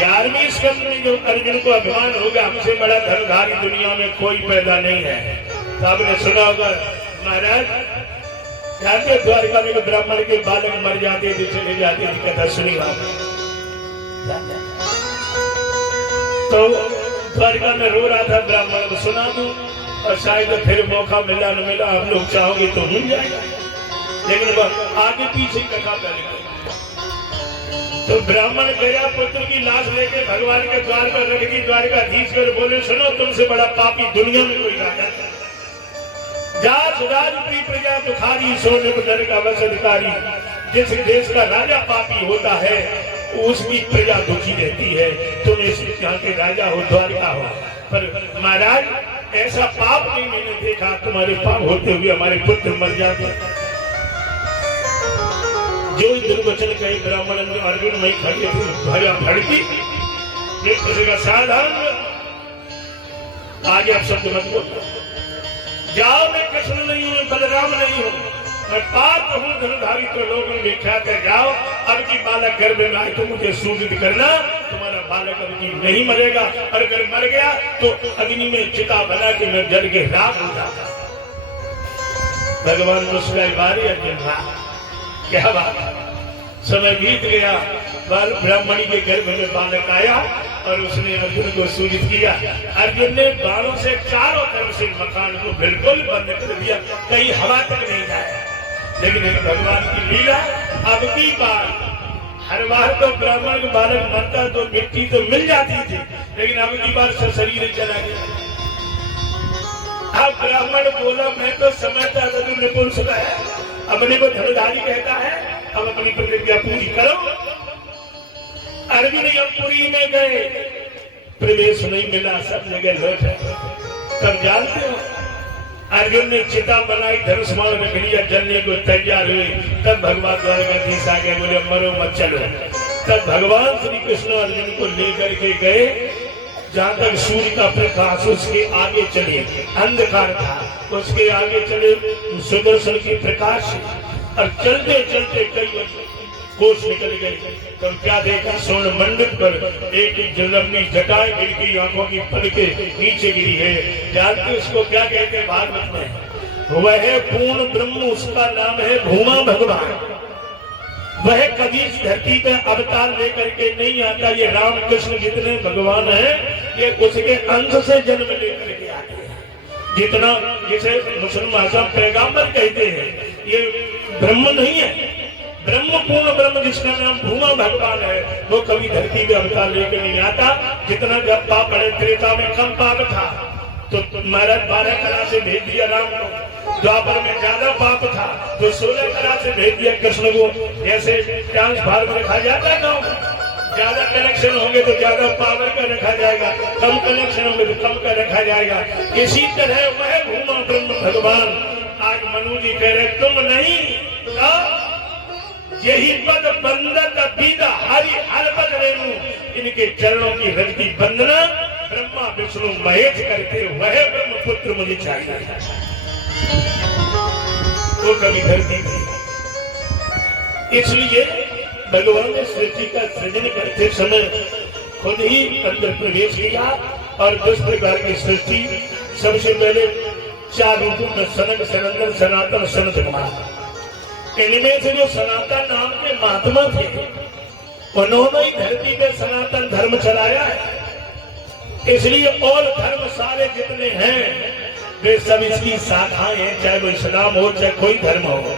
11वीं स्कंद में जो अर्जुन को अभिमान होगा हमसे बड़ा धर्मधारी दुनिया में कोई पैदा नहीं है। तो आपने सुना होगा महाराज जानते द्वारिका में ब्राह्मण के बालक मर जाते थे चले जाते थे कथा सुनी आप। तो द्वारिका में रो रहा था ब्राह्मण को सुना दूं और शायद फिर मौका मिला न मिला हम लोग चाहोगे तो मिल जाएगा, लेकिन आगे पीछे कथा करेंगे। तो ब्राह्मण गया पुत्र की लाश लेके भगवान के द्वार पर रख दी। द्वारिकाधीश कर बोले सुनो तुमसे बड़ा पापी दुनिया में कोई राजा नहीं। जात राजप्री प्रजा दुखारी सोने नर का वश अधिकारी। जिस देश का राजा पापी होता है उसकी प्रजा दुखी रहती है। तुम इस यहाँ के राजा हो द्वारिका हो, पर महाराज ऐसा पाप नहीं मैंने देखा। तुम्हारे पाप होते हुए हमारे पुत्र मर जाते। जो दुर्वचन कहे ब्राह्मण अर्जुन में खड़े थे भया भड़की किसी का साधारण आगे आप शब्द मत बोलो। जाओ मैं कृष्ण नहीं हूं, बलराम नहीं हूं, मैं पात्र हूं धनुधारी तो लोगों में विख्यात है। जाओ अब की बालक गर्भ में आए तो मुझे सूचित करना, तुम्हारा बालक अब की नहीं मरेगा और अगर मर गया तो अग्नि में चिता बना के मैं जल के राख हो जाता। भगवान मुस्कुराए बारी अर्जुन क्या बात। समय बीत गया, ब्राह्मणी के गर्भ में बालक आया और उसने अर्जुन को सूचित किया। अर्जुन ने बाणों से चारों तरफ से मकान को बिल्कुल बंद कर दिया, कहीं हवा तक नहीं जाए। लेकिन भगवान की लीला अब की बार हर बार तो ब्राह्मण का बालक मरता तो मिट्टी तो मिल जाती थी, लेकिन अब की बार शरीर चला गया। अब ब्राह्मण बोला मैं तो समझता था तुमने पुरुष सुनाया, अपने को धनुधारी कहता है, अब अपनी प्रतिज्ञा पूरी करो। अर्जुन यमपुरी में गए, प्रवेश नहीं मिला, सब जगह लौट है। तब जानते हो अर्जुन ने चिता बनाई, धनुष्मान रख लिया, जलने को तैयार हुए। तब भगवान द्वारकाधीश आ गए, बोले मरो मत चलो। तब भगवान श्री कृष्ण अर्जुन को लेकर के गए जहाँ तक सूर्य का प्रकाश उसके आगे चले, अंधकार था, उसके आगे चले सुदर्शन की प्रकाश और चलते चलते कई कोष निकल गए। तो क्या देखा स्वर्ण मंडित पर एक लंबी जटाएं गिर गई, आंखों की पलके नीचे गिरी है। जानते उसको क्या कहते हैं भागवत में? वह है पूर्ण ब्रह्म, उसका नाम है भूमा भगवान। वह कभी इस धरती पे अवतार लेकर के नहीं आता। ये राम कृष्ण जितने भगवान हैं ये उसके अंश से जन्म लेकर के आते हैं। जितना जिसे मुसलमान पैगंबर कहते हैं ये ब्रह्म नहीं है। ब्रह्म पूर्ण ब्रह्म जिसका नाम भूमा भगवान है वो कभी धरती पे अवतार लेकर नहीं आता। जितना जब पाप बड़े त्रेता में कम पाप था तो महाराज 12 कला से भेज दिया राम को, द्वापर में ज्यादा पाप था तो 16 कला से भेज दिया कृष्ण को। जैसे ट्रांसफार में रखा जाता है गाँव में, ज्यादा कनेक्शन होंगे तो ज्यादा पावर का रखा जाएगा, कम कनेक्शन होंगे तो कम का रखा जाएगा। इसी तरह वह भूमा ब्रह्म भगवान आज मनु जी कह रहे तुम नहीं यही पद बंदत बीदा हरि हर पद रेणु, इनके चरणों की रजती वंदना ब्रह्मा विष्णु महेश करते वह ब्रह्म पुत्र मुझे चाहिए। वो कभी धरती नहीं। इसलिए भगवान ने सृष्टि का सृजन करते समय खुद ही अंदर प्रवेश किया और 10 प्रकार की सृष्टि। सबसे पहले 4 रूपों में सनक सनंदन सनातन सनत कुमार। इनमें से जो सनातन नाम के महात्मा थे उन्होंने ही धरती पे सनातन धर्म चलाया है। इसलिए और धर्म सारे जितने हैं वे सब इसकी शाखाएं हैं, चाहे वो इस्लाम हो चाहे कोई धर्म हो।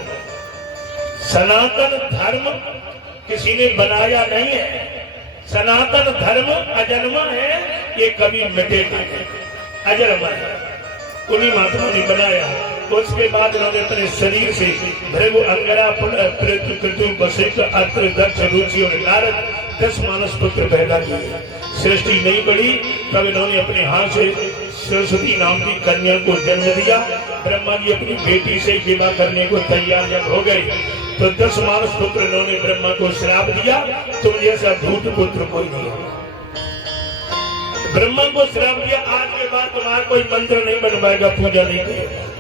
सनातन धर्म किसी ने बनाया नहीं है। सनातन धर्म अजन्मा है, ये कभी मिटेगा, अजन्मा है, उन्हीं महात्मा ने बनाया। उसके बाद उन्होंने अपने शरीर से भृगु अंगरा पृथु वशिष्ठ अत्र दक्ष रुचि और नारद 10 मानस पुत्र पैदा किए। सृष्टि नहीं बढ़ी तब इन्होंने अपने हाथ से सरस्वती नाम की कन्या को जन्म दिया। ब्रह्मा जी अपनी बेटी से विवाह करने को तैयार जब हो गए तो 10 मानस पुत्र इन्होंने ब्रह्मा को श्राप दिया, तुम जैसा भूत पुत्र कोई नहीं होगा। ब्रह्मा को श्राप दिया, आज के बाद तुम्हारा कोई मंत्र नहीं बन पाएगा, पूजा नहीं करेगा।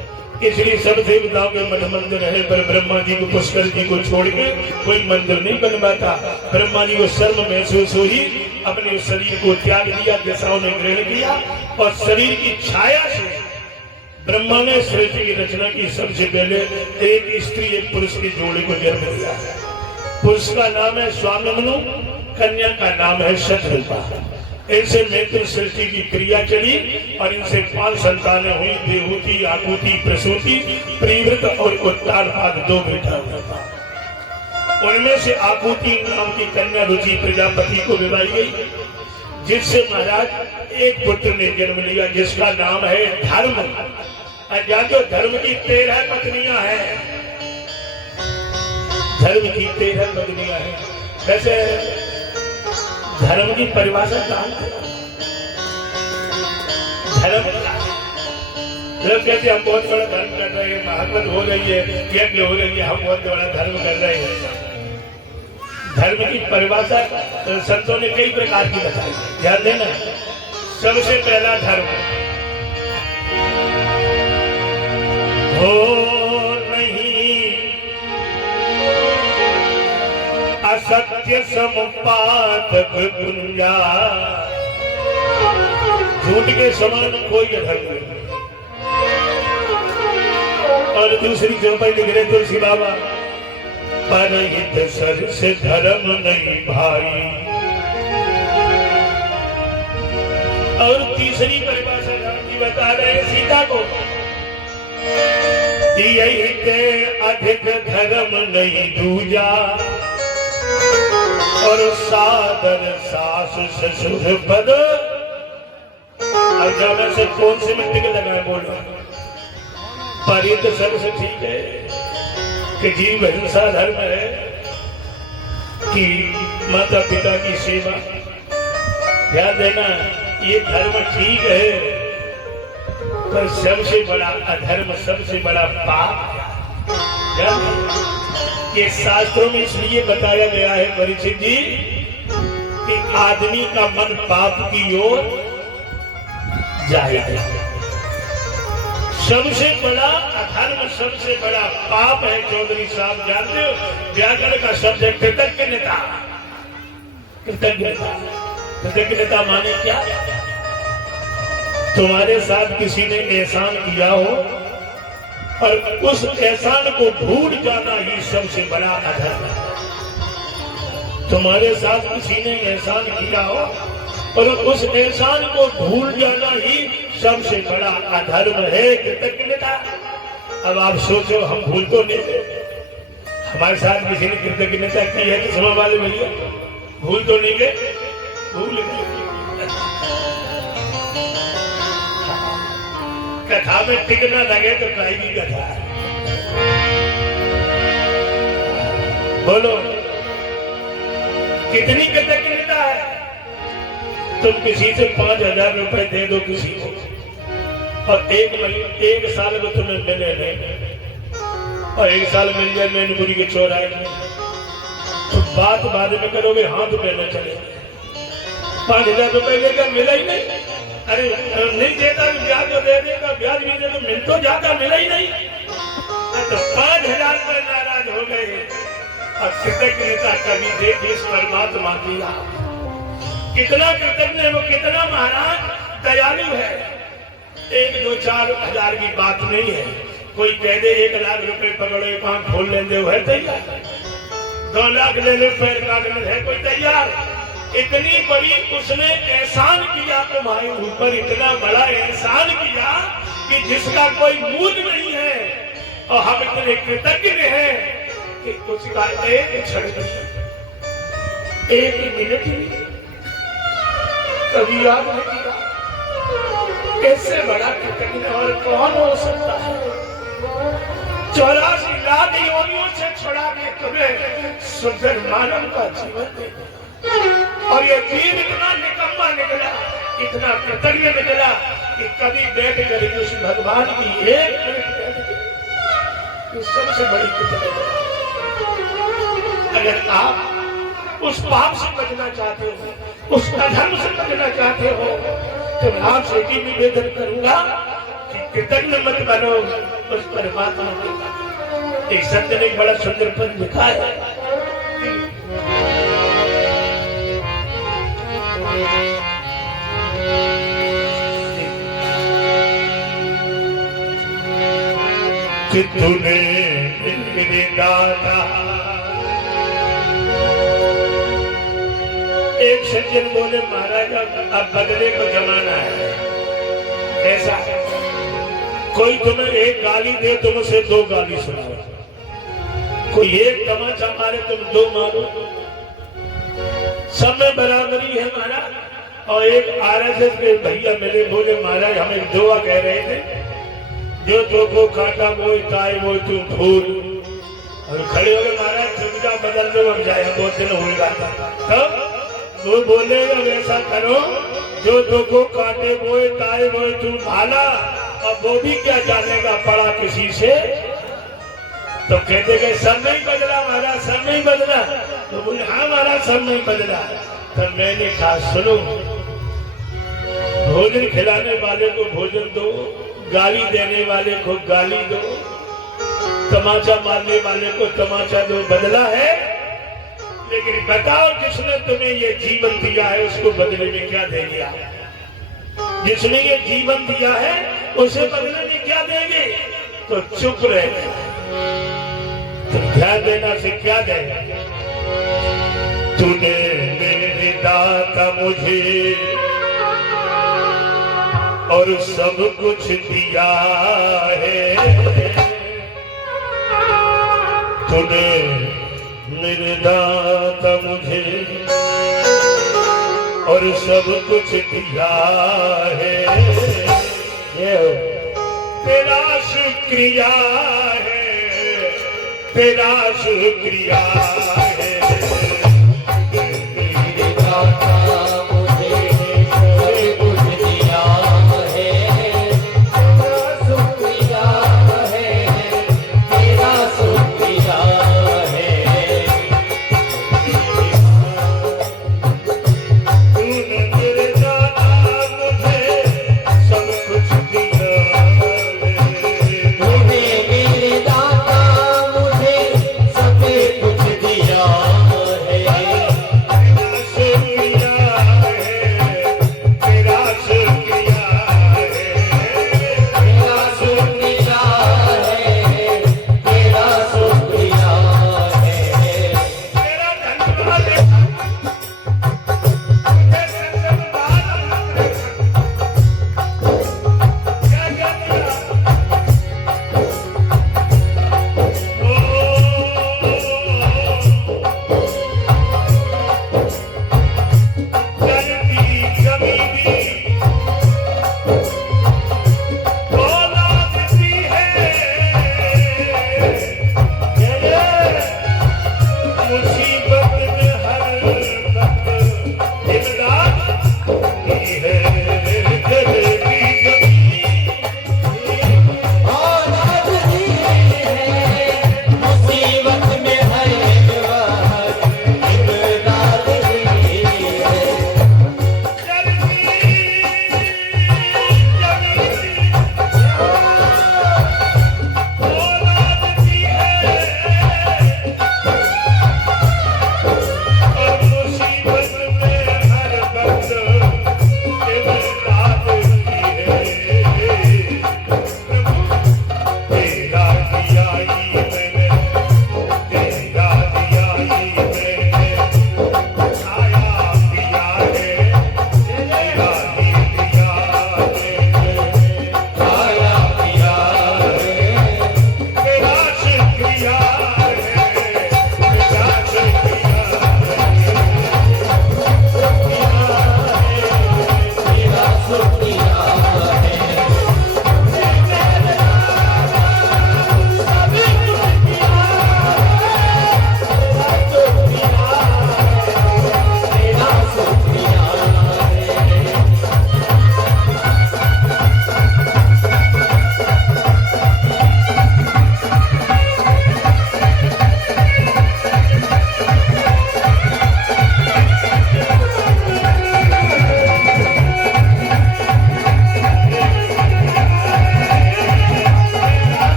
इसलिए सब देवताओं के मठ मंदिर है, पर ब्रह्मा जी को पुष्कर जी को छोड़ के कोई मंदिर नहीं बनवाता। ब्रह्मा जी को शर्म महसूस हुई, अपने शरीर को त्याग दिया, दिशाओं ने ग्रहण किया और शरीर की छाया से ब्रह्मा ने सृष्टि की रचना की। सबसे पहले एक स्त्री एक पुरुष के जोड़े को जन्म दिया। पुरुष का नाम है स्वामिमनु, कन्या का नाम है शतरूपा। इनसे मैत्री सृष्टि की क्रिया चली और इनसे 5 संतानें हुई, देहूति, आकुति, प्रसूति, प्रीवृत और उत्तानपाद 2 बेटा हुआ था। उनमें से आकुति नाम की कन्या रुचि प्रजापति को विवाही गई, जिससे महाराज एक पुत्र ने जन्म लिया जिसका नाम है धर्म। जो धर्म की 13 पत्नियां हैं, धर्म की 13 पत्नियां हैं। वैसे धर्म की परिभाषा कहां है? धर्म लोग कहते हैं हम बहुत बड़ा धर्म कर रहे हैं, महात्मत हो रही है, यज्ञ हो रही है, हम बहुत बड़ा धर्म कर रहे हैं। धर्म की परिभाषा संतों ने कई प्रकार की बताई, ध्यान देना। सबसे पहला धर्म हो असत्य समुपादक गुंजा, झूठ के समान कोई धर्म नहीं। और दूसरी चौपाई लिख रहे तुलसी बाबा, परहित सर से धर्म नहीं भाई। और तीसरी परिभाषा राम जी बता रहे सीता को, यही के अधिक धर्म नहीं दूजा, और सादर सास ससुर पद। अब ज्यादा से कौन से मिट्टी के लगाए बोलो, पर ये तो सबसे ठीक है कि जीव हिंसा धर्म है कि माता पिता की सेवा। ध्यान देना, ये धर्म ठीक है, पर सबसे बड़ा अधर्म, सबसे बड़ा पाप ये शास्त्रों में इसलिए बताया गया है परीक्षित जी कि आदमी का मन पाप की ओर जाएगा। सबसे बड़ा अधर्म, सबसे बड़ा पाप है। चौधरी साहब जानते हो, व्याकरण का शब्द है कृतज्ञता। कृतज्ञता, कृतज्ञता माने क्या? तुम्हारे साथ किसी ने एहसान किया हो और उस एहसान को भूल जाना ही सबसे बड़ा अधर्म है। तुम्हारे साथ किसी ने एहसान किया हो और उस एहसान को भूल जाना ही सबसे बड़ा अधर्म है, कृतज्ञता। अब आप सोचो, हम भूल तो नहीं गए, हमारे साथ किसी ने कृतज्ञता की है तो समझ वाले भैया भूल तो नहीं गए, भूल गए। कथा में टिकना लगे तो कहीं भी कथा है। बोलो कितनी कृतज्ञता है? तुम किसी से 5,000 रुपए दे दो किसी को और एक साल में तुम्हें मिले नहीं, और 1 साल मिल जाए मैनपुरी के चौराहे में, तो बात बाद में करोगे हाथ पहले चले। 5,000 रुपए लेकर मिला ही नहीं, अरे नहीं देता तो ब्याज तो दे देगा, ब्याज भी दे तो मिल तो जाता, मिला ही नहीं, तो 5,000 पर नाराज हो गए। और कृतज्ञता कभी देखिए इस परमात्मा की, कितना कृतज्ञ है वो, कितना महाराज दयालु है। 1, 2, 4 हजार की बात नहीं है। कोई कह दे 1 लाख रुपए पकड़ो, एक आंख खोल लेंगे, वो है तैयार। 2 लाख ले ले, पैर काटने है कोई तैयार। इतनी बड़ी उसने एहसान किया तुम्हारे ऊपर, इतना बड़ा एहसान किया कि जिसका कोई मूल्य नहीं है, और हम इतने कृतज्ञ हैं कि उसका एक क्षण, 1 मिनट कभी याद नहीं किया। इससे बड़ा कृतज्ञ और कौन हो सकता है? 84 लाख योनियों से छुड़ा के तुम्हें सुंदर मानव का जीवन दे, और ये जीव इतना निकम्मा निकला, इतना कृतज्ञ निकला कि कभी बैठ कर उस भगवान की 1 मिनट बैठ गए, सबसे बड़ी कृतज्ञता। अगर आप उस पाप से बचना चाहते हो, उस अधर्म से बचना चाहते हो, तो मैं आपसे भी निवेदन करूंगा कि कृतज्ञ मत बनो उस परमात्मा के। एक संत ने बड़ा सुंदर पद लिखा है, कि तूने मेरे दाता। एक सज्जन बोले महाराज अब बदले को जमाना है। ऐसा कोई तुम्हें एक गाली दे तुम उसे दो गाली सुनाओ, कोई एक तमाचा मारे तुम दो मारो, सब में बराबरी है महाराज। और एक आरएसएस के भैया मिले, बोले महाराज हम एक दुआ कह रहे थे, जो तो को काटा वो ताए वो तू फूल। और खड़े हो गए महाराज सुविधा बदल दो, अब जाए बहुत दिन हो जाता। तब वो बोलेगा वैसा करो, जो तो को काटे वो ताए वो तू भाला। अब वो भी क्या जानेगा पड़ा किसी से। तो कहते गए सब नहीं बदला महाराज, सब नहीं बदला। तो बोले हाँ महाराज सब नहीं बदला। तब मैंने कहा सुनो, भोजन खिलाने वाले को भोजन दो, गाली देने वाले को गाली दो, तमाचा मारने वाले को तमाचा दो, बदला है। लेकिन बताओ जिसने तुम्हें ये जीवन दिया है उसको बदले में क्या दे दिया? जिसने ये जीवन दिया है उसे बदले में क्या देंगे? तो चुप रहे, तो ध्यान देना से क्या देगा? तूने मेरे दाता मुझे और सब कुछ दिया है, तूने मेरे दाता मुझे और सब कुछ दिया है। तेरा शुक्रिया है, तेरा शुक्रिया है।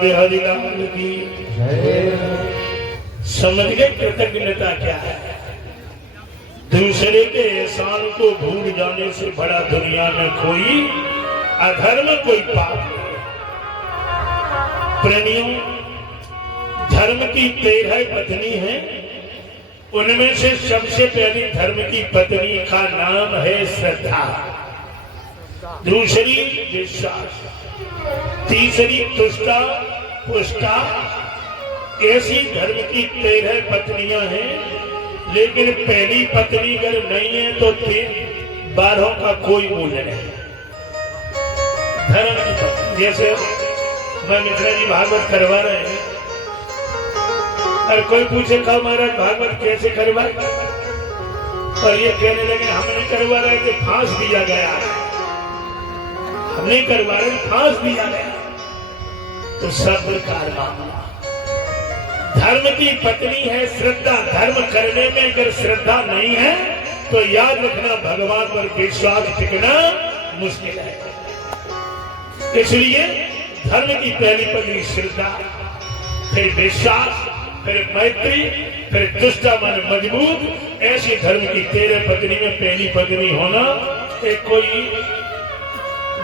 बिहारी लाल की समझ गए कृतज्ञता क्या है। दूसरे के एहसान को भूल जाने से बड़ा दुनिया में कोई अधर्म कोई पाप नहीं। प्रेमियों, धर्म की 13 पत्नी है, उनमें से सबसे पहली धर्म की पत्नी का नाम है श्रद्धा, दूसरी विश्वास, तीसरी तुष्टा पुष्टा। ऐसी धर्म की 13 पत्नियां हैं, लेकिन पहली पत्नी अगर नहीं है तो 12 का कोई मूल्य नहीं। धर्म जैसे मैं मिश्रा जी भागवत करवा रहे हैं, और कोई पूछे कहा महाराज भागवत कैसे करवाए, और ये कहने लगे हम नहीं करवा रहे थे, फांस दिया गया, हम नहीं करवा रहे, फांस दिया गया। तो सब प्रकार मामला धर्म की पत्नी है श्रद्धा। धर्म करने में अगर श्रद्धा नहीं है तो याद रखना भगवान पर विश्वास टिकना मुश्किल है। इसलिए धर्म की पहली पत्नी श्रद्धा, फिर विश्वास, फिर मैत्री, फिर दुष्टा मन मजबूत। ऐसी धर्म की 13 पत्नी में पहली पत्नी होना। एक कोई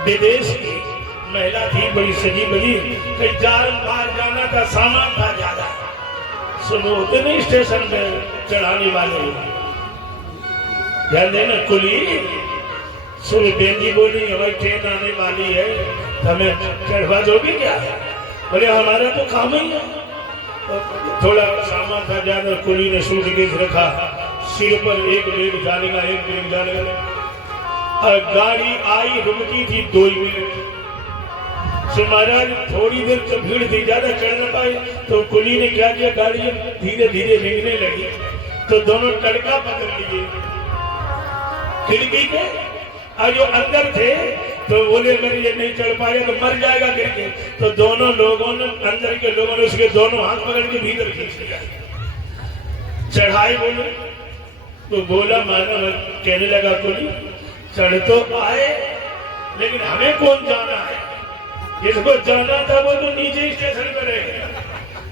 विदेश की महिला थी, बड़ी सजी बजी, कहीं जार बाहर जाना था, सामान था ज्यादा, सुनो होते नहीं स्टेशन पे चढ़ाने वाले, ध्यान देना कुली सुन बेंजी बोली हमारी ट्रेन आने वाली है, हमें चढ़वा दोगे क्या? बोले हमारा तो काम ही है। थोड़ा सामान था ज्यादा, कुली ने सूटकेस रखा सिर पर, एक बैग जाने का, एक बैग जाने का। और गाड़ी आई, रुकती थी 2 मिनट, तो महाराज थोड़ी देर तो भीड़ थी, ज्यादा चढ़ न पाए, तो कुली ने क्या किया, गाड़ी धीरे धीरे रेंगने लगी, तो दोनों तड़का पकड़ लिए खिड़की के, और जो अंदर थे तो बोले मेरे ये नहीं चढ़ पाएगा तो मर जाएगा करके, तो दोनों लोगों ने, अंदर के लोगों ने उसके दोनों हाथ पकड़ के भीतर खींच लिया, चढ़ाई बोले। तो बोला मानो, कहने लगा कुली चढ़ तो आए लेकिन हमें कौन जाना है, जिसको जाना था वो तो नीचे स्टेशन पर है,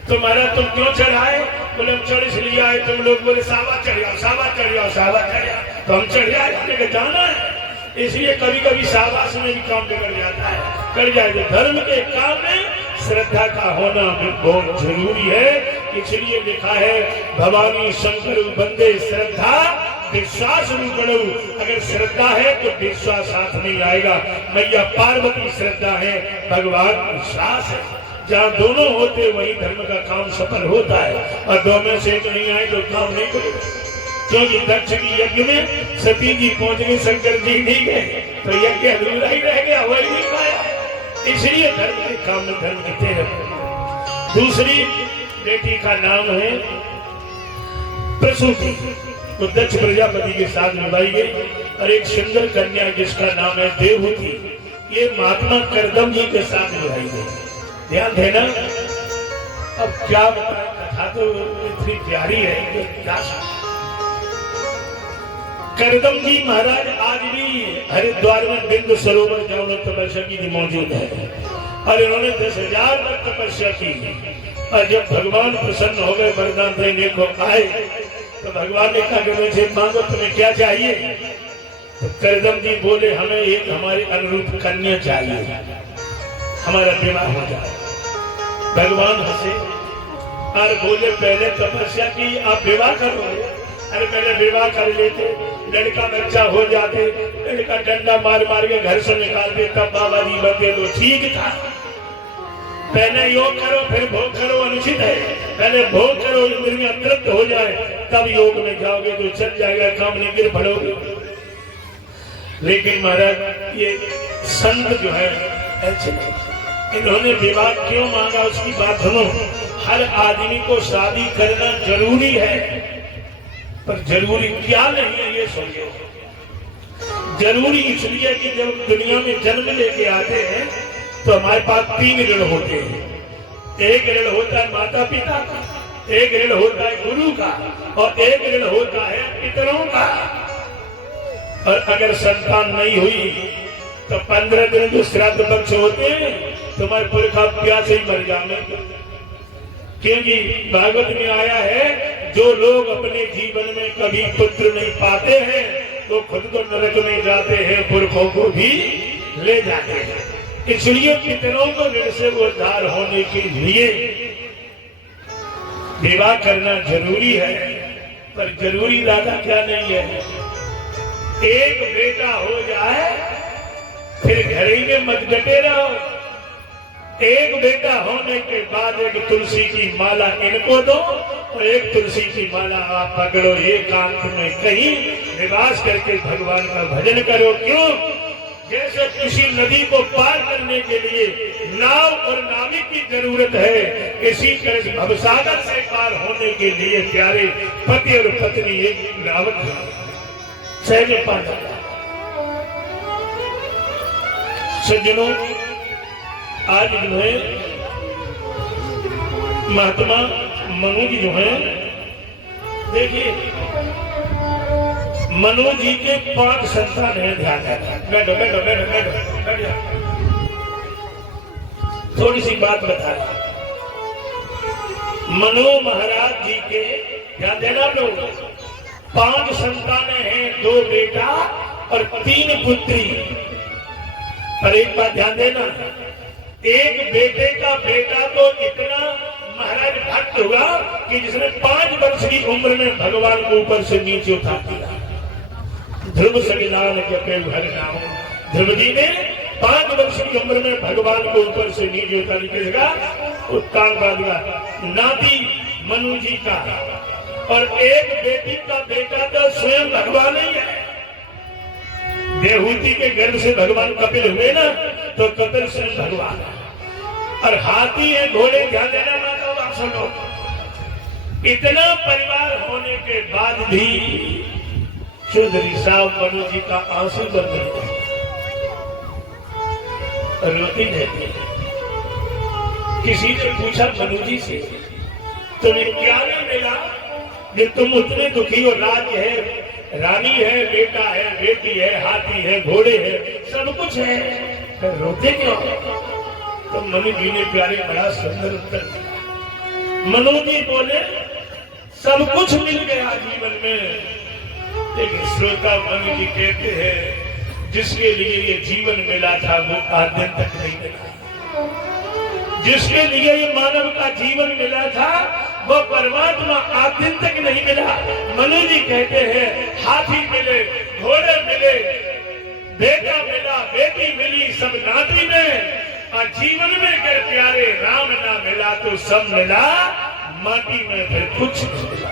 तो महाराज तुम क्यों चढ़ाए? बोले हम चढ़ इसलिए आए, तुम लोग बोले सावा चढ़ जाओ, सावा चढ़ जाओ, सावा चढ़ जाओ, तो हम चढ़ जाए, हमने जाना है। इसलिए कभी कभी शाबाश में भी काम बिगड़ जाता है, कर जाए। धर्म के काम में श्रद्धा का होना बहुत जरूरी है, इसलिए लिखा है भवानी शंकर बंदे श्रद्धा विश्वास रूपणु। अगर श्रद्धा है तो विश्वास साथ नहीं आएगा। मैया पार्वती श्रद्धा है, भगवान विश्वास है, जहाँ दोनों होते वही धर्म का काम सफल होता है, और दो में से एक नहीं आए तो काम नहीं करेगा। क्योंकि दक्ष की यज्ञ में सती जी पहुंच गई, शंकर जी नहीं गए, तो यज्ञ अधूरा ही रह गया, वही नहीं पाया। इसलिए धर्म के काम में धर्म की तेरह। दूसरी बेटी का नाम है प्रसूति, तो दक्ष प्रजापति के साथ निभाई गई, और एक सुंदर कन्या जिसका नाम है देवहूति, ये महात्मा करदम जी के साथ निभाई गई। ध्यान देना, अब क्या बताएं, कथा तो इतनी प्यारी है कि क्या करदम जी महाराज आज भी हरिद्वार में बिंदु सरोवर जहाँ तपस्या की मौजूद है, और इन्होंने 10,000 तक तपस्या की। और जब भगवान प्रसन्न हो गए, वरदान देने को आए, तो भगवान ने कहा कि मुझे मांगो, तुम्हें क्या चाहिए? तो करदम जी बोले हमें एक हमारे अनुरूप कन्या चाहिए, हमारा विवाह हो जाए। भगवान हंसे और बोले पहले तपस्या की, आप विवाह करोगे? अरे पहले विवाह कर लेते, लड़का बच्चा हो जाते, लड़का डंडा मार मार के घर से निकाल दे, तब बाबा जी बनते तो ठीक था। पहले योग करो फिर भोग करो, अनुचित है। पहले भोग करो, इंद्रियां तृप्त हो जाए, तब योग में जाओगे तो चल जाएगा काम, नहीं गिर पड़ोगे। लेकिन महाराज ये संत जो है ऐसे नहीं, इन्होंने विवाह क्यों मांगा उसकी बात सुनो। हर आदमी को शादी करना जरूरी है, पर जरूरी क्या नहीं है ये समझो। जरूरी इसलिए कि जब दुनिया में जन्म लेके आते हैं तो हमारे पास 3 ऋण होते हैं। एक ऋण होता है माता पिता का, एक ऋण होता है गुरु का, और एक ऋण होता है पितरों का। और अगर संतान नहीं हुई तो 15 दिन जो श्राद्ध पक्ष होते हैं, तुम्हारे पुरखा प्यासे ही मर जाएंगे। क्योंकि भागवत में आया है, जो लोग अपने जीवन में कभी पुत्र नहीं पाते हैं तो खुद को नरक में जाते हैं, पुरखों को भी ले जाते हैं। इसलिए पितरों को ऋण से उद्धार होने के लिए विवाह करना जरूरी है, पर जरूरी ज्यादा क्या नहीं है। एक बेटा हो जाए फिर घर ही में मत डटे रहो। एक बेटा होने के बाद एक तुलसी की माला इनको दो और एक तुलसी की माला आप पकड़ो, एकांत में कहीं निवास करके भगवान का भजन करो। क्यों? जैसे किसी नदी को पार करने के लिए नाव और नाविक की जरूरत है, इसी तरह भवसागर से पार होने के लिए प्यारे पति और पत्नी एक नावक सहज पार जाता। सज्जनों, आज जो है महात्मा मनु जी जो है, देखिए मनु जी के 5 संतान हैं। ध्यान रखना, बैठो बैठो बैठो बैठो बैठो। थोड़ी सी बात बता रहा, मनु महाराज जी के, ध्यान देना लोग, 5 संतानें हैं, 2 बेटा और 3 पुत्री। पर एक बात ध्यान देना, एक बेटे का बेटा तो इतना महाराज भक्त हुआ कि जिसने 5 वर्ष की उम्र में भगवान को ऊपर से नीचे उठा दिया। ध्रुव सगिलान के पेड़ भर नाम, ध्रुव जी ने 5 वर्ष की उम्र में भगवान को ऊपर से नीचे उतार निकलेगा, उत्तान बांधा नाती मनु जी का, और एक बेटी का बेटा तो स्वयं भगवान ही है। देवहूति के गर्भ से भगवान कपिल हुए ना, तो कपिल स्वयं भगवान है। और हाथी है, घोड़े, ध्यान देना माता आप सुनो, इतना परिवार होने के बाद भी चौधरी साहब मनु जी का आंसू बन गया, रोती रहती है। किसी ने पूछा मनु जी से, तुम्हें क्या नहीं मिला कि तुम उतने दुखी हो? राज्य है, रानी है, बेटा है, बेटी है, हाथी है, घोड़े है, सब कुछ है, तो रोते क्यों? तो मनु जी ने प्यारे बड़ा सुंदर उत्तर दिया। मनु जी बोले, सब कुछ मिल गया जीवन में, लेकिन श्रोता मनु जी कहते हैं जिसके लिए ये जीवन मिला था वो आज दिन तक नहीं मिला, जिसके लिए ये मानव का जीवन मिला था वो परमात्मा आज दिन तक नहीं मिला। मनु जी कहते हैं हाथी मिले, घोड़े मिले, बेटा मिला, बेटी मिली, सब नाती में, और जीवन में अगर प्यारे राम ना मिला तो सब मिला माटी में, फिर कुछ नहीं मिला।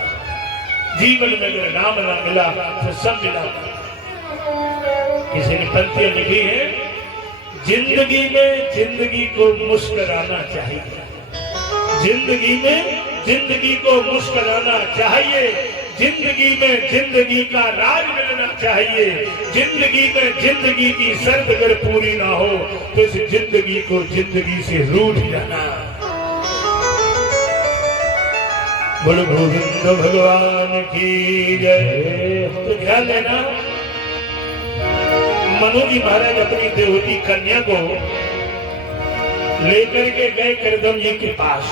जीवन में अगर राम ना मिला तो सब मिला। किसी ने पंक्तियां लिखी है, जिंदगी में जिंदगी को मुस्कुराना चाहिए, जिंदगी में जिंदगी को मुस्कुराना चाहिए, जिंदगी में जिंदगी का राज मिलना चाहिए, जिंदगी में जिंदगी की शर्त अगर पूरी ना हो तो इस जिंदगी को जिंदगी से रूठ जाना। बोलो गोविंद भगवान की जय। तो ध्यान देना, मनु जी महाराज अपनी देवती कन्या को लेकर के गए करदम जी के पास।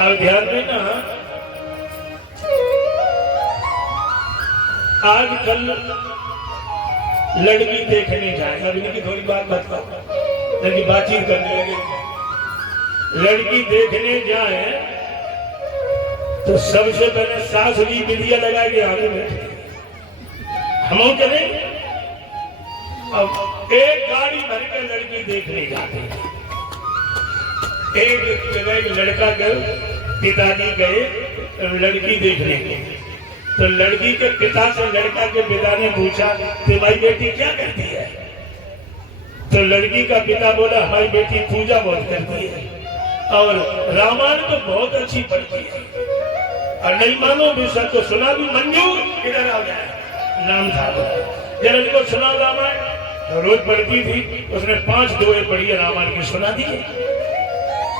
अब ध्यान देना, आजकल लड़की देखने जाए, अब इनकी थोड़ी बात बताओ, लड़की बातचीत करने लगे, लड़की देखने जाए तो सबसे पहले सास भी बिलिया लगा के आगे बैठे, हम चले। अब एक गाड़ी भर के लड़की देखने जाते हैं, एक जगह एक लड़का गए, पिताजी गए लड़की देखने के, तो लड़की के पिता से लड़का के पिता ने पूछा तुम्हारी बेटी क्या करती है? तो लड़की का पिता बोला हमारी बेटी पूजा बहुत करती है और रामायण तो बहुत अच्छी पढ़ती है, और नहीं मानो विषय तो सुना भी। मंजू इधर आ जाए, नाम था, जरा को सुना रामायण, तो रोज पढ़ती थी, उसने 5 दोहे पढ़ी रामायण की सुना दी।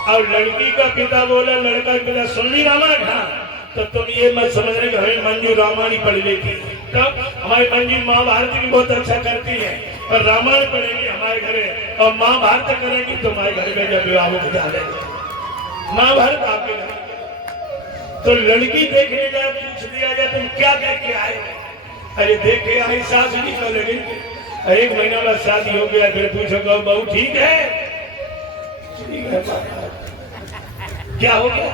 और लड़की का पिता बोला, लड़का का पिता सुन ली रामायण? हाँ। तो तुम ये मत समझ रहे कि हमें मंजू रामायण ही पढ़ लेती, तब हमारी मंजू महाभारत भी बहुत अच्छा करती है, और रामायण पढ़ेगी हमारे घरे, और महाभारत करेगी तुम्हारे घर में जब विवाह हो जाए, महाभारत आपके घर। तो लड़की देखने जाए, पूछ दिया जाए तुम क्या देख के आए? अरे देख के आई सास जी को लगे, 1 महीना बाद शादी हो गया, फिर पूछो बहू ठीक है? ठीक है। क्या हो गया?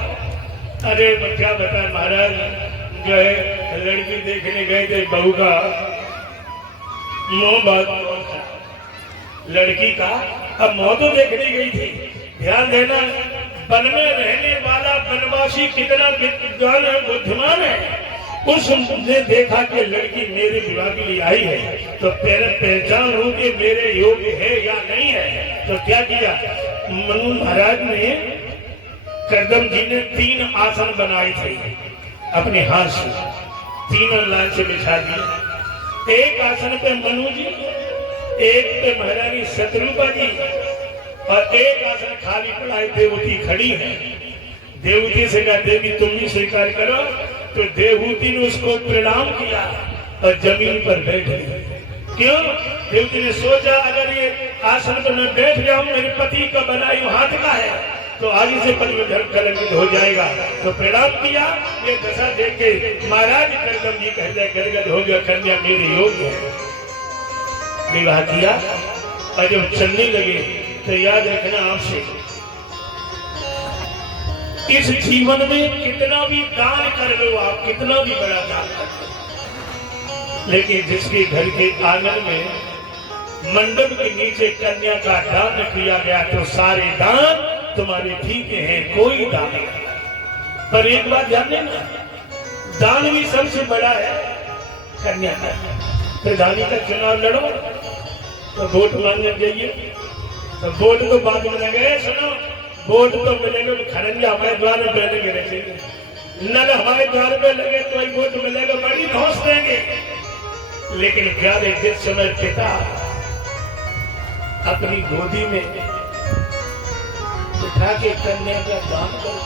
अरे क्या बताए महाराज, गए लड़की देखने गए थे, बहू का मुंह बहुत था लड़की का, अब मुंह तो देखने गई थी। ध्यान देना, वन में रहने वाला वनवासी कितना विद्वान है, बुद्धिमान है, उसने देखा कि लड़की मेरे विवाह के लिए आई है, तो पहले पहचान हो कि मेरे योग्य है या नहीं है। तो क्या किया मनु महाराज ने, करदम जी ने 3 आसन बनाए थे अपने हाथ से, 3 लाइन से बिछा दिए। एक आसन पे मनु जी, एक पे महारानी शत्रुपा जी, और एक आसन खाली पड़ा है, देवती खड़ी है। देवती से कहा देवी तुम भी स्वीकार करो, तो देवहूति ने उसको प्रणाम किया और जमीन पर बैठ गई। क्यों? देवती ने सोचा अगर ये आसन पर मैं बैठ जाऊं, मेरे पति का बनाई हाथ का है, तो आगे से परिवर्तन कलंकित हो जाएगा। तो प्रणाम किया, ये दशा देख के महाराज करदम जी कहते गदगद हो गया, कन्या मेरे योग्य है। विवाह किया, और जब चलने लगे तो याद रखना आपसे, इस जीवन में कितना भी दान कर लो आप, कितना भी बड़ा दान कर लो, लेकिन जिसके घर के आंगन में मंडप के नीचे कन्या का दान किया गया तो सारे दान तुम्हारे ठीक हैं, कोई दान नहीं। पर एक बात ध्यान देना, दान भी सबसे बड़ा है कन्या का। प्रधानी का चुनाव लड़ो तो वोट मांगने जाइए, तो बोर्ड तो बाद में लगे, सुनो बोर्ड तो मिलेगा खरंजा हमारे द्वार में पहले गिरे, नल हमारे द्वार पे लगे तो वही बोर्ड मिलेगा, बड़ी धौस देंगे। लेकिन प्यारे जिस समय पिता अपनी गोदी में उठा के कन्या का दान कर,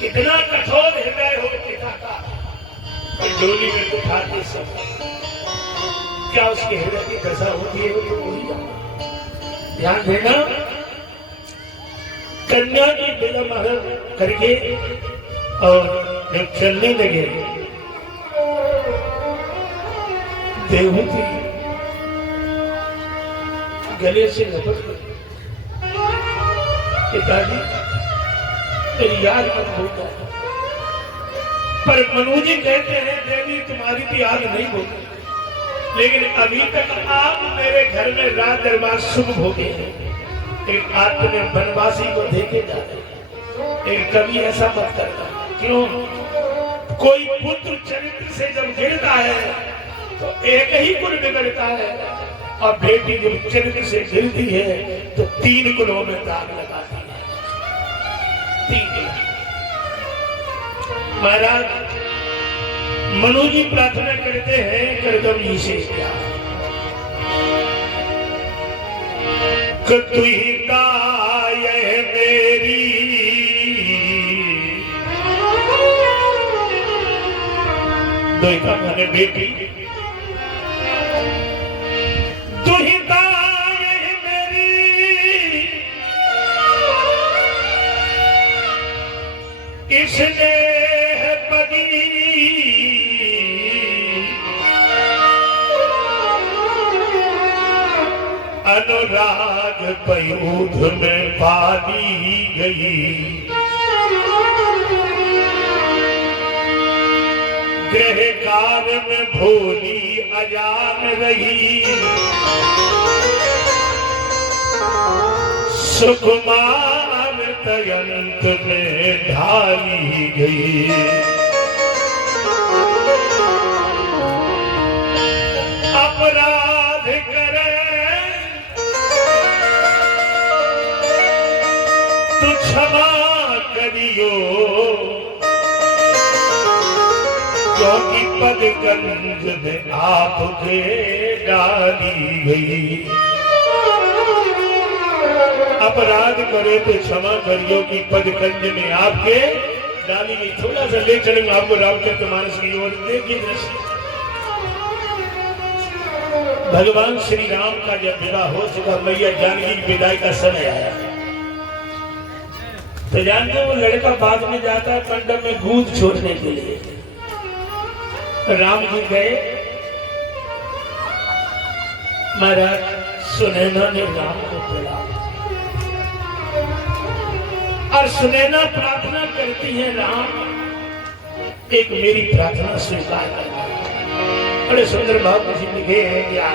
कितना कठोर हृदय हो पिता का, और डोली में उठाते समय क्या उसके हृदय की दशा होती है वो तो भूल जाओ। ध्यान देना, कन्या की विलंब करके और जब चलने लगे देवहूति गले से लपट गई, पिताजी तेरी याद मत भूलता। पर मनु जी कहते हैं देवी तुम्हारी भी याद नहीं भूलती, लेकिन अभी तक आप मेरे घर में रात दरबार शुभ भोगे हैं, एक आत्म वनवासी को देखे जा रहे, एक कभी ऐसा मत करता। क्यों? कोई पुत्र चरित्र से जब गिरता है तो एक ही गुण बिगड़ता है, और बेटी जब चरित्र से गिरती है तो 3 गुणों में दाग लगाती है। 3 महाराज मनु जी प्रार्थना करते हैं करदम जी से क्या तू ही दाय मेरी दोहिता माने बेटी, तू ही दाय मेरी इसने बदी अनुराग पयूध में पाली गई, गृह कार्य में भोली अजान रही, सुकुमार तयंत में ढाली गई। अपराध करे तू क्षमा करियो, क्योंकि पदकंज में आपके डाली गई। अपराध करे तो क्षमा करियो कि पदकंज में आपके डाली गई। थोड़ा सा ले चलेंगे आपको रामचरितमानस की ओर, देखिए दृश्य। भगवान श्री राम का जब विवाह हो चुका, मैया जानकी की विदाई का समय आया, तो जानते वो लड़का बाद में जाता है मंडप में गूंज छोड़ने के लिए। राम जी गए, महाराज सुनैना ने राम को बुलाया और सुनैना प्रार्थना करती है, राम एक मेरी प्रार्थना स्वीकार करना। बड़े सुंदर भाव जी लिखे हैं क्या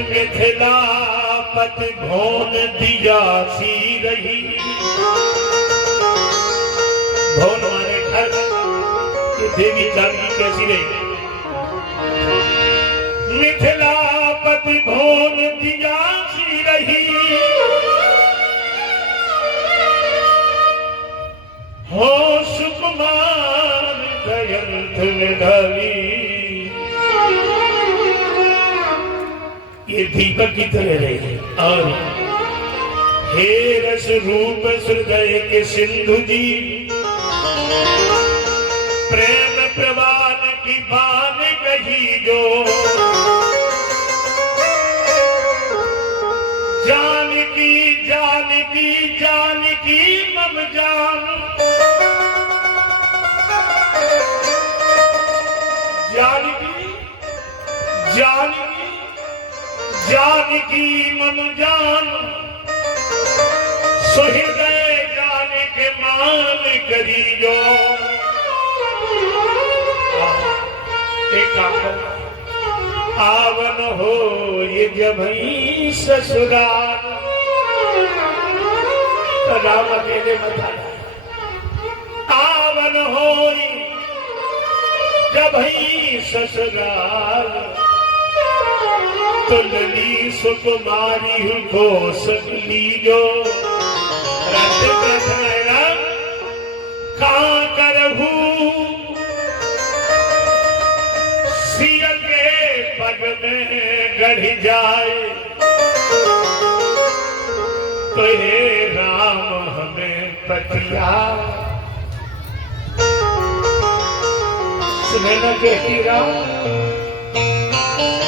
मिथिला पत भोन दिया सी रही, भोन माने घर, ये देवी जानकी कैसी रही। मिथिला पत भोन दिया सी रही, हो सुकुमार दयंत में ढली। ये दीपक की तरह रहे। और हे रस रूप हृदय के सिंधु जी, प्रेम प्रवान की बान कही जो, जानकी जानकी जानकी मम जान, जानकी जानकी जानकी मम जान, सुहृदय जान के मान करी जो। एक आवन हो ये जब ही ससुराल, तो राम अकेले बता, आवन हो जब ही ससुराल, तो लली सुकुमारी को सकली जो कहाँ करहू सिय के पग में गढ़ जाए तो हे राम हमें पतिया सुनैना कहती राम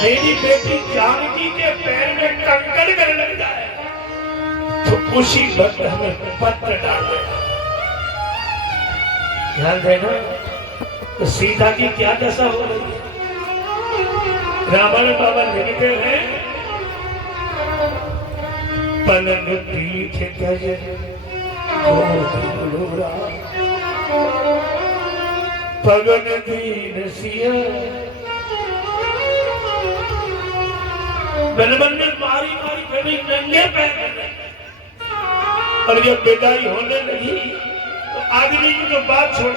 मेरी बेटी जानकी के पैर में कंकड़ कर लग जाए तो उसी वक्त हमें पत्र डाल देना। ध्यान देना तो सीता की क्या दशा हो रही है। रावण बाबा लिखते हैं पलंग पीठ गज पवन दीन सिया बनबन में मारी मारी कभी नंगे पैर और जब विदाई होने लगी तो आदमी की जो बात छोड़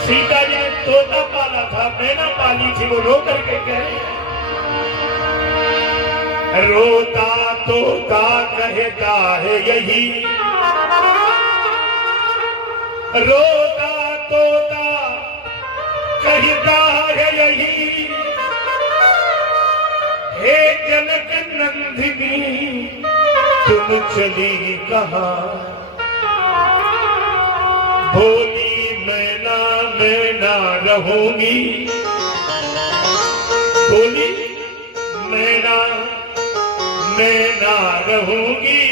सीता जी ने तोता पाला था मैना पाली थी वो रो करके कह रही है रोता तोता कहता है यही रोता तोता कहता है यही हे जनक नंदिनी तुम चली कहाँ बोली मैं ना रहूंगी बोली मैं ना रहूंगी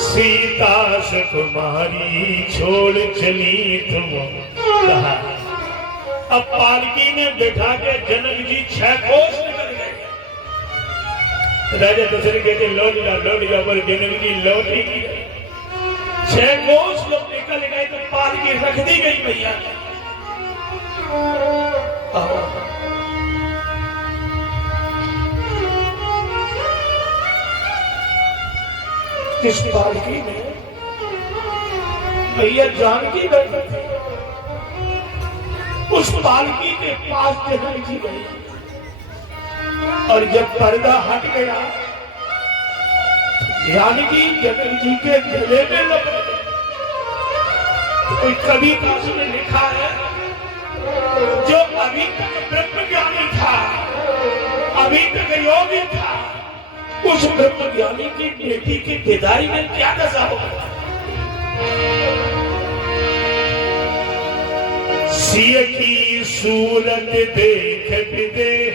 सीता सुकुमारी छोड़ चली तुम कहा। अब पालकी में बैठा के जनक जी 6 कोस निकल गए। राजा दशरथ कहते लौट जा पर जनक जी लौट ही की 6 कोस लोग निकल गए तो पालकी रख दी गई भैया। इस पालकी में भैया जानकी बैठी थी। उस पालकी के पास जनक जी गए और जब पर्दा हट गया जानकी जनक जी के गले में लग गई। कोई कविता उसने लिखा है जो अभी तक ब्रह्म ज्ञानी था अभी तक योगी था उस ब्रह्म ज्ञानी की बेटी की बेदारी में क्या दशा होगा। सिय की सूरत देख विदेह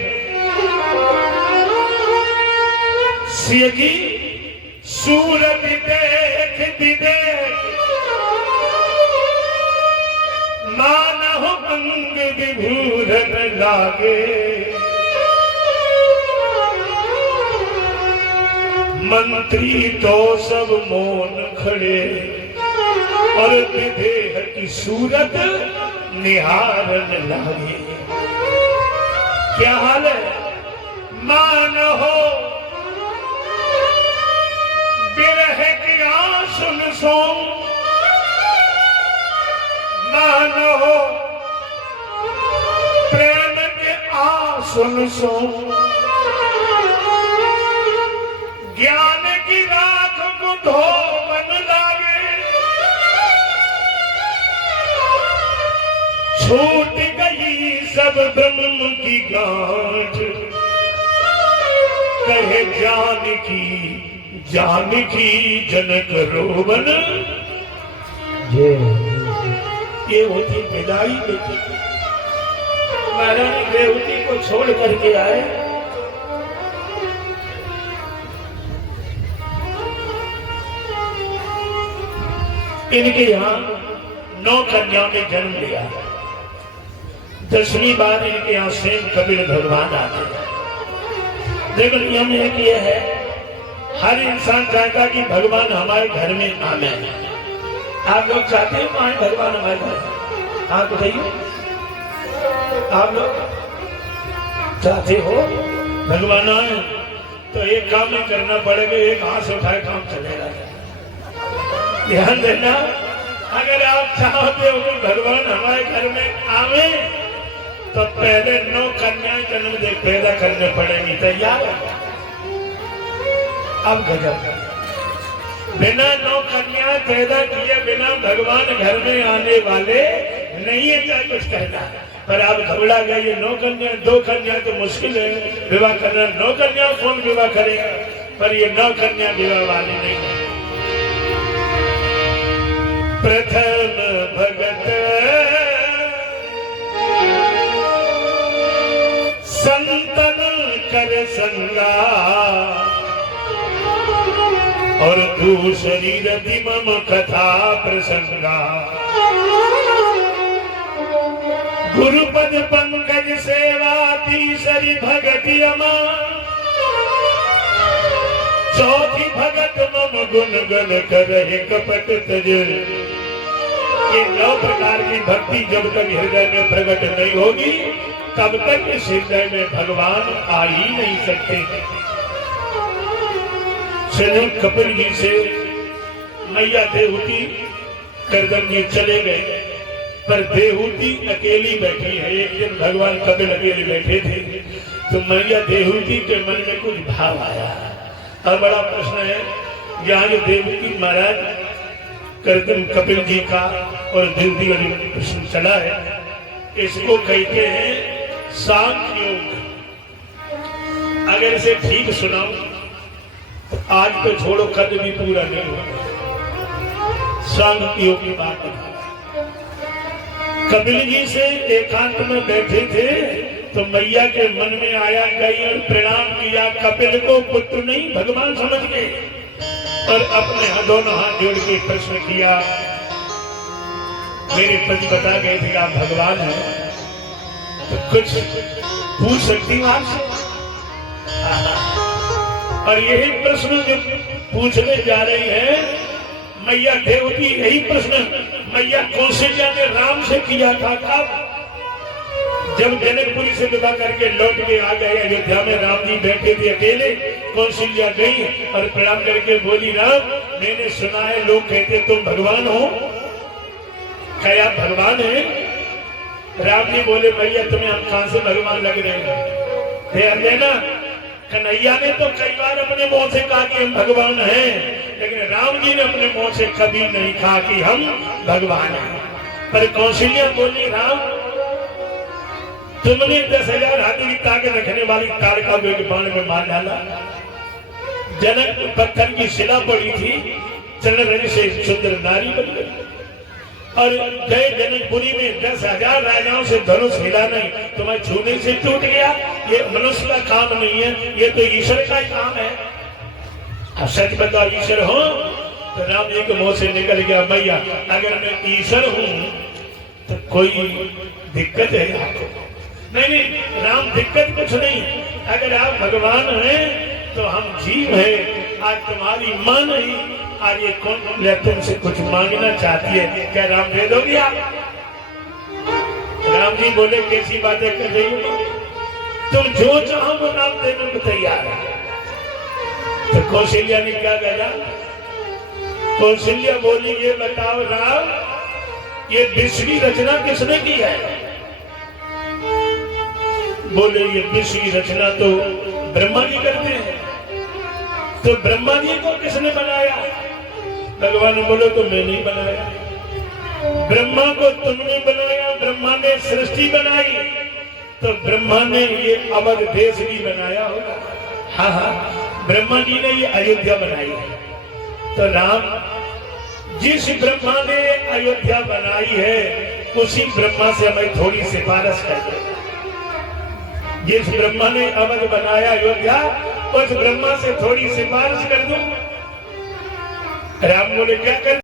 सिय की सूरत देख विदेह मानह अंग विभूषण लागे मंत्री तो सब मौन खड़े और विदेह की सूरत निहारन लागे। क्या हाल है मान हो बिरह की आंसुन सो मान हो प्रेम के आंसुन सो ज्ञान की राख को धोवन लागे छूट गई सब ब्रह्म की गांठ कहे जानकी जनक रोवन। ये होती विदाई बेटी महारानी रेवती को छोड़ करके आए। इनके यहाँ 9 कन्याओं ने जन्म लिया। 10वीं बार इनके यहाँ स्वयं कबीर भगवान आते हैं। देखो नियम एक ये है हर इंसान चाहता कि भगवान हमारे घर में आवे। आप लोग चाहते हो आए भगवान हमारे घर? आप बताइए आप लोग चाहते हो भगवान आए तो एक काम नहीं करना पड़ेगा एक हाथ से उठाए काम चलेगा। ध्यान देना अगर आप चाहते हो कि भगवान हमारे घर में आवे तो पहले 9 कन्याएं जन्म दे पैदा करने पड़ेंगी। तैयार? अब गजब, बिना 9 कन्याएं पैदा किए बिना भगवान घर में आने वाले नहीं है, क्या कुछ कहना। पर आप घबरा गए, ये 9 कन्या 2 कन्या तो मुश्किल है विवाह करना, 9 कन्या कौन विवाह करेगा। पर ये 9 कन्या विवाह वाली नहीं है। प्रथम भगत संतन कर संगा, और दूसरी रति मम कथा प्रसंगा। गुरुपद पंकज सेवा तीसरी भगति अमा, चौथी भगत मम गुण गण करहि कपट तज। ये 9 प्रकार की भक्ति जब तक हृदय में प्रकट नहीं होगी तब तक इस हृदय में भगवान आ ही नहीं सकते। चलो कपिल जी से मैया देहूती करदम जी चले गए, पर देहूती अकेली बैठी है। एक दिन भगवान कपिल अकेले बैठे थे तो मैया देहूती के मन में कुछ भाव आया। और बड़ा प्रश्न है, यहाँ जो देवकी महाराज करदम कपिल जी का और देवती का जो प्रश्न चला है, इसको कहते हैं सांख्य योग। अगर इसे ठीक सुनाऊं तो आज तो छोड़ो, कद भी पूरा नहीं होगा। सांख्य योग की बात है। कपिल जी से एकांत में बैठे थे तो मैया के मन में आया, गई और प्रणाम किया। कपिल को पुत्र नहीं भगवान समझ गए और अपने दोनों हाथ जोड़ के प्रश्न किया, मेरे पति बता गए थे आप भगवान हैं, तो कुछ पूछ सकती हूँ आपसे। और यही प्रश्न जो पूछने जा रही है मैया देवती, यही प्रश्न मैया कौशल्या ने राम से किया था। कब? जब जनकपुरी से विवाह करके लौट के आ गए अयोध्या में, राम जी बैठे थे अकेले, कौशल्या गई और प्रणाम करके बोली, राम मैंने सुना है लोग कहते तुम भगवान हो, क्या आप भगवान हैं? राम जी बोले, मैया तुम्हें हम कहां से भगवान लग रहे हैं? ध्यान देना, कन्हैया ने तो कई बार अपने मुंह से कहा कि हम भगवान हैं, लेकिन राम जी ने अपने मुंह से कभी नहीं कहा कि हम भगवान हैं। पर कौशल्या बोली, राम तुमने 10,000 हाथी की ताकत रखने वाली तारका को एक बाण में मार डाला। जनक पत्थर की शिला पड़ी थी, चरण रज से सुंदर नारी बन गई। और जय जनकपुरी में 10,000 राजाओं से धनुष हिला नहीं, तुम्हें छूने से टूट गया। ये मनुष्य का काम नहीं है, ये तो ईश्वर का ही काम है। अब सच बताओ, ईश्वर हो? तो राम जी के मुंह से निकल गया, मैया अगर मैं ईश्वर हूं तो कोई दिक्कत है आपको? नहीं, राम दिक्कत कुछ नहीं, अगर आप भगवान हैं तो हम जीव हैं। आज तुम्हारी मां नहीं, आज ये कौन तुमसे कुछ मांगना चाहती है, क्या राम दे दोगे आप? राम जी बोले, कैसी बातें कर रही हो, तुम जो चाहो वो राम देने को तैयार है। तो कौशल्या ने क्या कहा? कौशल्या बोली, ये बताओ राम, ये विश्व की रचना किसने की है? बोले, ये विश्व की रचना तो ब्रह्मा जी करते हैं। तो ब्रह्मा जी को किसने बनाया? भगवान बोले, तो मैं नहीं बनाया, ब्रह्मा को तुमने बनाया। ब्रह्मा ने सृष्टि बनाई, तो ब्रह्मा ने ये अवध देश भी बनाया होगा। हाँ हाँ, ब्रह्मा जी ने ये अयोध्या बनाई है। तो राम, जिस ब्रह्मा ने अयोध्या बनाई है उसी ब्रह्मा से हमें थोड़ी सिफारिश कर दो। जिस ब्रह्मा ने अवध बनाया अयोध्या, उस ब्रह्मा से थोड़ी सिफारिश कर दो। राम बोले, क्या कर